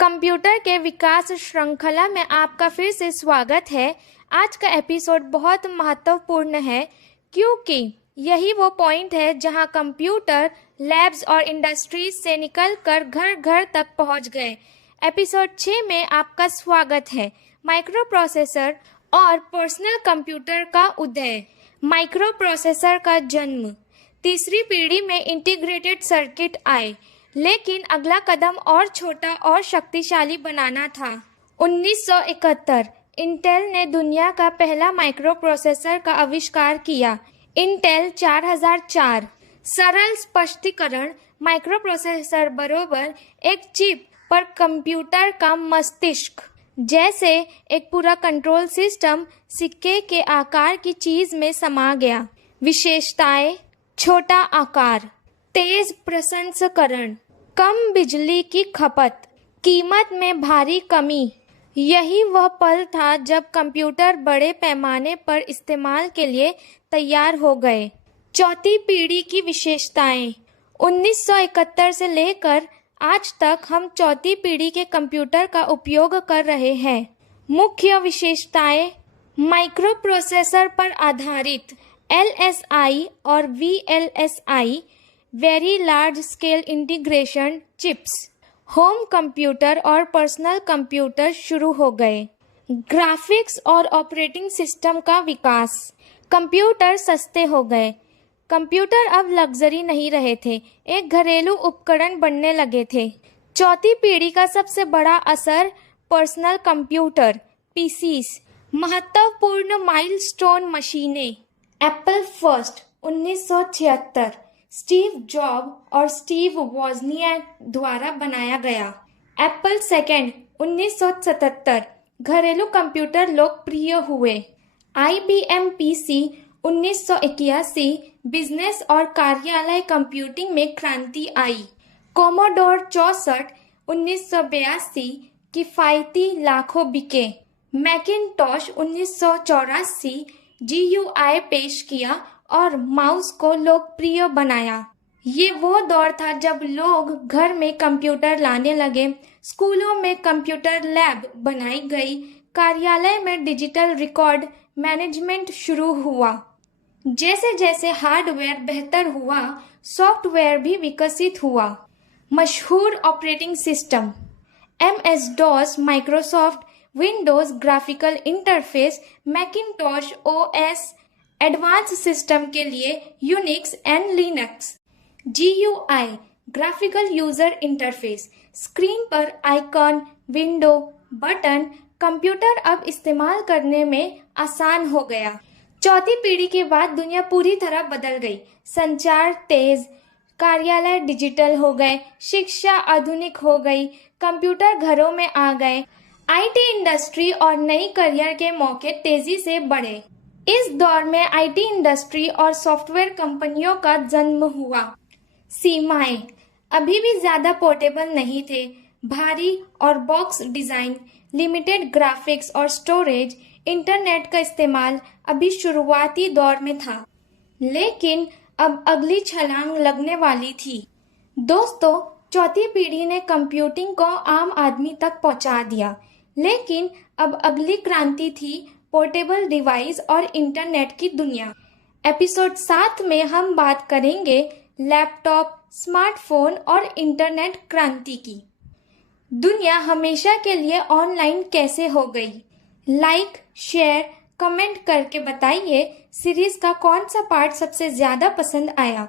Computer के विकास श्रृंखला में आपका फिर से स्वागत है। आज का एपिसोड बहुत महत्वपूर्ण है क्योंकि यही वो पॉइंट है जहां कंप्यूटर लैब्स और इंडस्ट्रीज से निकलकर घर घर तक पहुंच गए। एपिसोड 6 में आपका स्वागत है। माइक्रो प्रोसेसर और पर्सनल कंप्यूटर का उदय। माइक्रो प्रोसेसर का जन्म। तीसरी पीढ़ी में इंटीग्रेटेड सर्किट आए, लेकिन अगला कदम और छोटा और शक्तिशाली बनाना था। 1971 इंटेल ने दुनिया का पहला माइक्रो प्रोसेसर का आविष्कार किया, इंटेल 4004। सरल स्पष्टीकरण, माइक्रो प्रोसेसर बरोबर एक चिप पर कंप्यूटर का मस्तिष्क, जैसे एक पूरा कंट्रोल सिस्टम सिक्के के आकार की चीज में समा गया। विशेषताएं: छोटा आकार, तेज प्रसंस्करण, कम बिजली की खपत, कीमत में भारी कमी। यही वह पल था जब कंप्यूटर बड़े पैमाने पर इस्तेमाल के लिए तैयार हो गए। चौथी पीढ़ी की विशेषताएं: 1971 से लेकर आज तक हम चौथी पीढ़ी के कंप्यूटर का उपयोग कर रहे हैं। मुख्य विशेषताएं: माइक्रो प्रोसेसर पर आधारित LSI और VLSI very large scale integration chips. Home computer और पर्सनल कंप्यूटर शुरू हो गए। ग्राफिक्स और ऑपरेटिंग सिस्टम का विकास। कंप्यूटर सस्ते हो गए। कंप्यूटर अब लग्जरी नहीं रहे थे, एक घरेलू उपकरण बनने लगे थे। चौथी पीढ़ी का सबसे बड़ा असर पर्सनल कंप्यूटर PCs। महत्वपूर्ण माइलस्टोन मशीनें। एप्पल फर्स्ट 1976 स्टीव जॉब और स्टीव वोजनियाक द्वारा बनाया गया। एप्पल सेकेंड 1977 घरेलू कंप्यूटर लोकप्रिय हुए। IBM PC 1981 बिजनेस और कार्यालय कंप्यूटिंग में क्रांति आई। कोमोडोर 64 1982 किफायती लाखों बिके। मैकिनटॉश 1984 GUI पेश किया और माउस को लोकप्रिय बनाया। ये वो दौर था जब लोग घर में कंप्यूटर लाने लगे, स्कूलों में कंप्यूटर लैब बनाई गई, कार्यालय में डिजिटल रिकॉर्ड मैनेजमेंट शुरू हुआ। जैसे जैसे हार्डवेयर बेहतर हुआ, सॉफ्टवेयर भी विकसित हुआ। मशहूर operating system: MS-DOS Microsoft Windows graphical interface, Macintosh OS advance system के लिए Unix and Linux. GUI graphical user interface, screen पर आइकॉन, विंडो, बटन। कंप्यूटर अब इस्तेमाल करने में आसान हो गया। चौथी पीढ़ी के बाद दुनिया पूरी तरह बदल गई। संचार तेज, कार्यालय डिजिटल हो गए, शिक्षा आधुनिक हो गई, कंप्यूटर घरों में आ गए। IT इंडस्ट्री और नई करियर के मौके तेजी से बढ़े। इस दौर में IT इंडस्ट्री और सॉफ्टवेयर कंपनियों का जन्म हुआ। सीमाएं: अभी भी ज्यादा पोर्टेबल नहीं थे। भारी और बॉक्स डिजाइन, लिमिटेड ग्राफिक्स और स्टोरेज। इंटरनेट का इस्तेमाल अभी शुरुआती दौर में था, लेकिन अब अगली छलांग लगने वाली थी। दोस्तों, चौथी पीढ़ी ने कंप्यूटिंग को आम आदमी तक पहुंचा दिया, लेकिन अब अगली क्रांति थी पोर्टेबल डिवाइस और इंटरनेट की दुनिया। एपिसोड 7 में हम बात करेंगे लैपटॉप, स्मार्टफोन और इंटरनेट क्रांति की। दुनिया हमेशा के लिए ऑनलाइन कैसे हो गई? लाइक, शेयर, कमेंट करके बताइए सीरीज का कौन सा पार्ट सबसे ज्यादा पसंद आया।